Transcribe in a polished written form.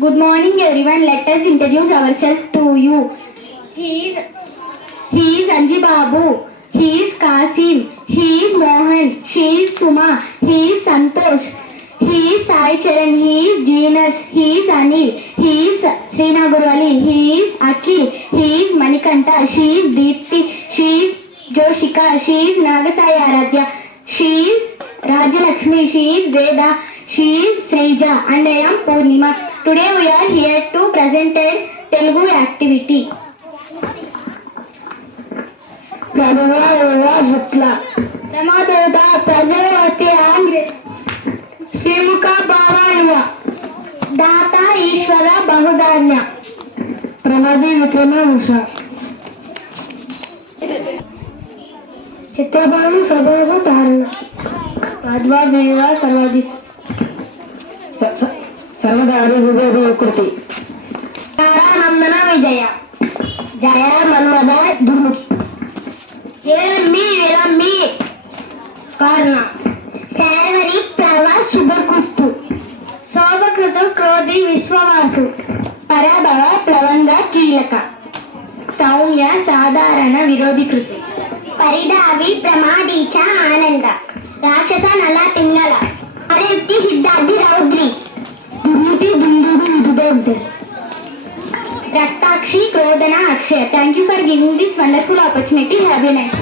Good morning everyone. Let us introduce ourselves to you. He is Anji Babu. He is Kasim. He is Mohan. She is Suma. He is Santosh. He is Sai Charan. He is Genius. He is Anil. He is Srinagurwali. He is Akil. He is Manikanta. She is Deepti. She is Joshika. She is Nagasai Aradhya. She is Rajalakshmi. She is Veda. She is Sreja. And I am Purnima. Today we are here to present a Telugu activity. Ramadevata Prajavati and Srimukha Bhavaiva Data Ishvara Bahudanya Pranadi Vikrama Usha Chitrabhanu Sabhava Tarana Radva Deva Sarvadit Sarvadari Vibhava Kurti Tara Nandana Vijaya Jaya Manvada Durmukhi Vilami Karna Sarvari Prava Subakuttu Sobakrutu Krodhi Viswavasu Parabhava Plavanga Kilaka Saumya Sadharana Virodhi Kruti Paridavi Pramadicha Ananda Rakshasa Nala Tingala Parayukti Siddharthi Raudri Durmuti Dundudu Vidudogde Raktakshi Krodana Akshay. Thank you for giving this wonderful opportunity. Have a nice day.